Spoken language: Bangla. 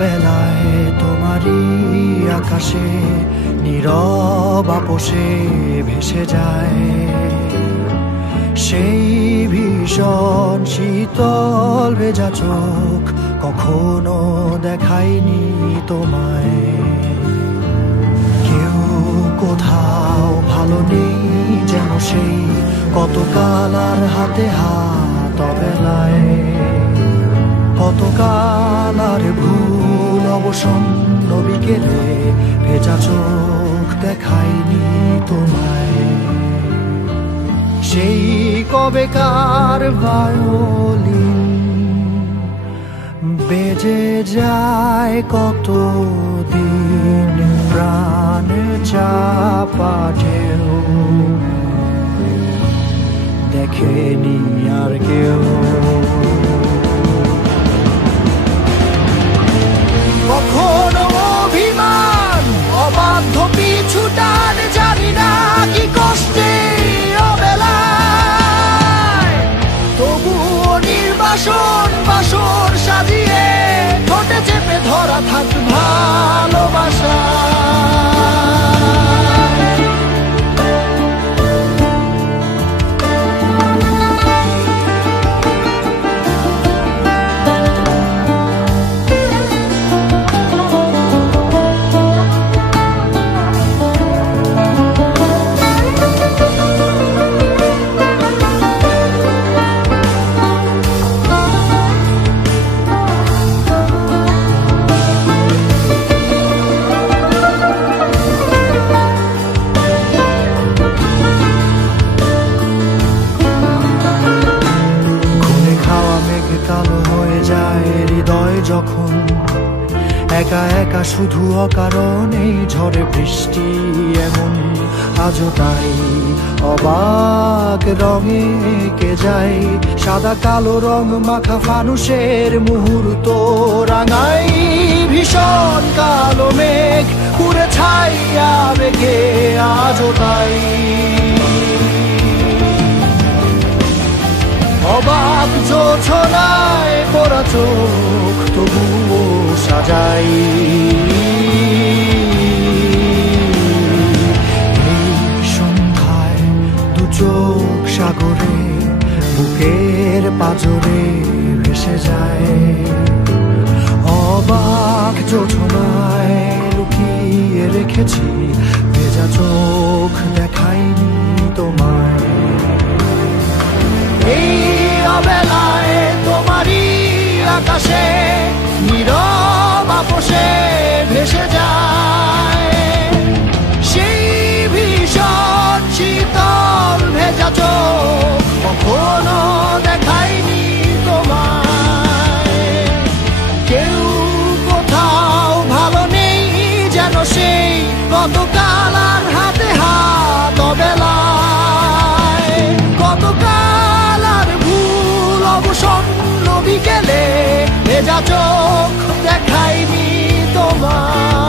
অবেলায় তোমারই আকাশে নীরব আপোষে ভেসে যায় সেই ভীষণ শীতল ভেজা চোখ, কখনো দেখায়নি তোমায়। কেউ কোথাও ভালো নেই যেন সেই কতকাল আর হাতে হাত অবেলায়, কতকাল আর ভুল অবসন্ন বিকেলে ভেজা চোখ দেখায়নি তোমায়। সেই কবেকার ভায়োলিন বেজে যায় কতদিন, প্রাণ চাপা ঢেউ দেখেনি আর কেউ। কখনো অভিমান অবাধ্য পিছু টান, জানি না কি কষ্টে অবেলায়, তবুও নির্বাসন বাসর সাজিয়ে ঠোঁটে চেপে ধরা থাক ভালোবাসা। হৃদয় যখন একা একা শুধু অকারণেই ঝড়ে বৃষ্টি এমন, আজও তাই অবাক রঙে কে যায় সাদা কালো রং মাখা ফানুষের মুহূর্ত রাঙাই। ভীষণ কালো মেঘ পুরে ছাইয়া বেগে আজও তাই অবাক জোছনায় পড়া চোখ তবুও সাজাই। এই সন্ধ্যায় দু চোখ সাগরে বুকের পাজরে ভেসে যায়, অবাক জোছনায় লুকিয়ে রেখেছি ভেজা চোখ দেখাইনি তোমায়। এই অবেলায় তোমারই আকাশে নীরব আপোষে ভেসে যায় সেই ভীষণ শীতল ভেজা চোখ, কখনো দেখায়নি তোমায়। কেউ কোথাও ভালো নেই যেন সেই কতকাল আর হাতে হাত অবেলায়, কতকাল আর ভুল অবসন্ন বিকেলে ভেজা চোখ দেখায়নি তোমার।